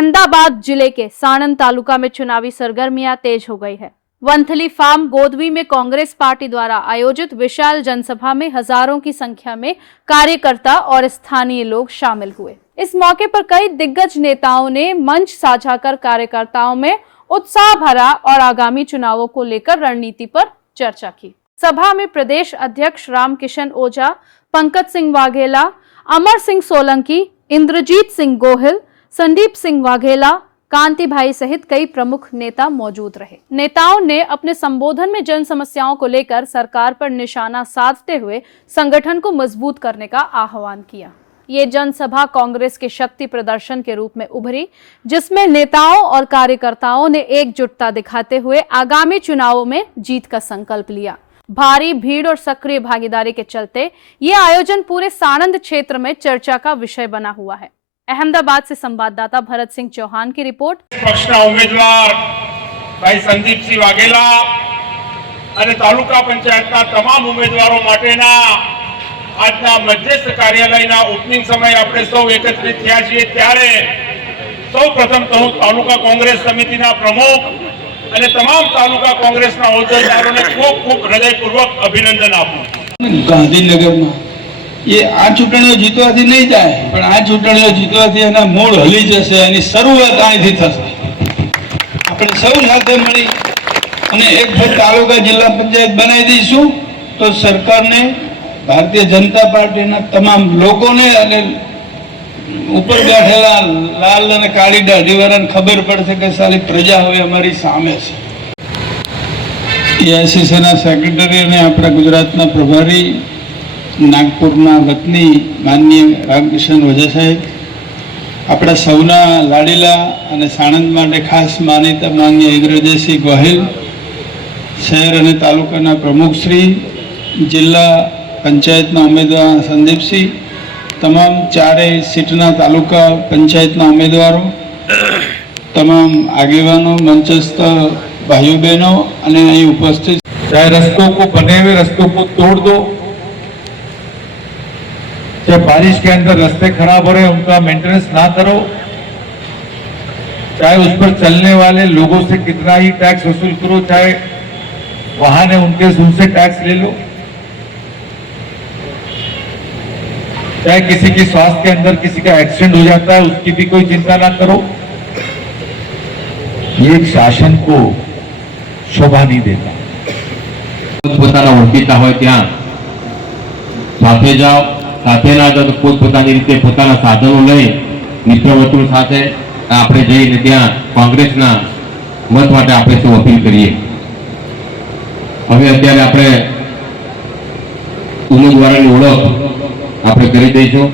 अहमदाबाद जिले के साणंद तालुका में चुनावी सरगर्मियां तेज हो गई है। वंथली फार्म गोदवी में कांग्रेस पार्टी द्वारा आयोजित विशाल जनसभा में हजारों की संख्या में कार्यकर्ता और स्थानीय लोग शामिल हुए। इस मौके पर कई दिग्गज नेताओं ने मंच साझा कर कार्यकर्ताओं में उत्साह भरा और आगामी चुनावों को लेकर रणनीति पर चर्चा की। सभा में प्रदेश अध्यक्ष रामकिशन ओझा, पंकज सिंह वाघेला, अमर सिंह सोलंकी, इंद्रजीत सिंह गोहिल, संदीप सिंह वाघेला, कांति भाई सहित कई प्रमुख नेता मौजूद रहे। नेताओं ने अपने संबोधन में जन समस्याओं को लेकर सरकार पर निशाना साधते हुए संगठन को मजबूत करने का आह्वान किया। ये जनसभा कांग्रेस के शक्ति प्रदर्शन के रूप में उभरी, जिसमें नेताओं और कार्यकर्ताओं ने एकजुटता दिखाते हुए आगामी चुनावों में जीत का संकल्प लिया। भारी भीड़ और सक्रिय भागीदारी के चलते ये आयोजन पूरे साणंद क्षेत्र में चर्चा का विषय बना हुआ है। अहमदाबाद से संवाददाता भरत सिंह चौहान की रिपोर्ट। पक्षना उम्मीदवार भाई संदीप सिंह वाघेला અને તાલુકા પંચાયતના તમામ ઉમેદવારો માટેના આજના મધ્યસ્થ કાર્યાલયના ઓપનિંગ સમયે આપણે સૌ એકત્રિત થયા છીએ, ત્યારે સૌ પ્રથમ તો હું તાલુકા કોંગ્રેસ સમિતિના પ્રમુખ અને તમામ તાલુકા કોંગ્રેસના હોદ્દેદારોને ખૂબ ખૂબ હૃદયપૂર્વક અભિનંદન આપું। ગાંધીનગરમાં ये आ चूंटणीओ जीतवाथी नहीं जाए, पण आ चूंटणीओ जीतवाथी एना मूळ हली जशे, एनी शरूआत અહીંથી થશે। આપણે સૌ સાથે મળી અને એક વખત તાલુકા જિલ્લા પંચાયત બનાવી દઈશું તો સરકારને, ભારતીય જનતા પાર્ટીના તમામ લોકોને અને ઉપર બેઠેલા લાલ અને કાળી દાઢીવાળાને ખબર પડશે કે સાલી પ્રજા હવે અમારી સામે છે। એઆઈસીસીના સેક્રેટરી અને આપણા ગુજરાતના પ્રભારી नागपुरना वतनी माननीय रामकिशन ओझा साहेब, अपना सौना लाडीला अने साणंद माटे खास मानीता माननीय इंद्रजीत गोहिल, शहर अने तालुकाना प्रमुख श्री, जिला पंचायतना उम्मीदवार संदीप सिंह, तमाम चारे सीटना तालुका पंचायतना उम्मीदवारों, तमाम आगेवानों, मंचस्थ भाईओ बहनों अने अहीं उपस्थित, चाहे रस्तों को बने हुए रस्तों को तोड़ दो, चाहे बारिश के अंदर रास्ते खराब हो रहे हैं उनका मेंटेनेंस ना करो, चाहे उस पर चलने वाले लोगों से कितना ही टैक्स वसूल करो, चाहे वाहन है उनसे टैक्स ले लो, चाहे किसी की स्वास्थ्य के अंदर किसी का एक्सीडेंट हो जाता है उसकी भी कोई चिंता ना करो। ये एक शासन को शोभा नहीं देता। પોતાના ઓળખીતા હોય ત્યાં સાથે જાઓ, સાથે ના જાઓ તો પોતપોતાની રીતે પોતાના સાધનો લઈ મિત્ર વર્તુળ સાથે આપણે જઈને ત્યાં કોંગ્રેસના મત માટે આપણે શું અપીલ કરીએ। હવે અત્યારે આપણે ઉમેદવારોની ઓળખ આપણે કરી દઈશું।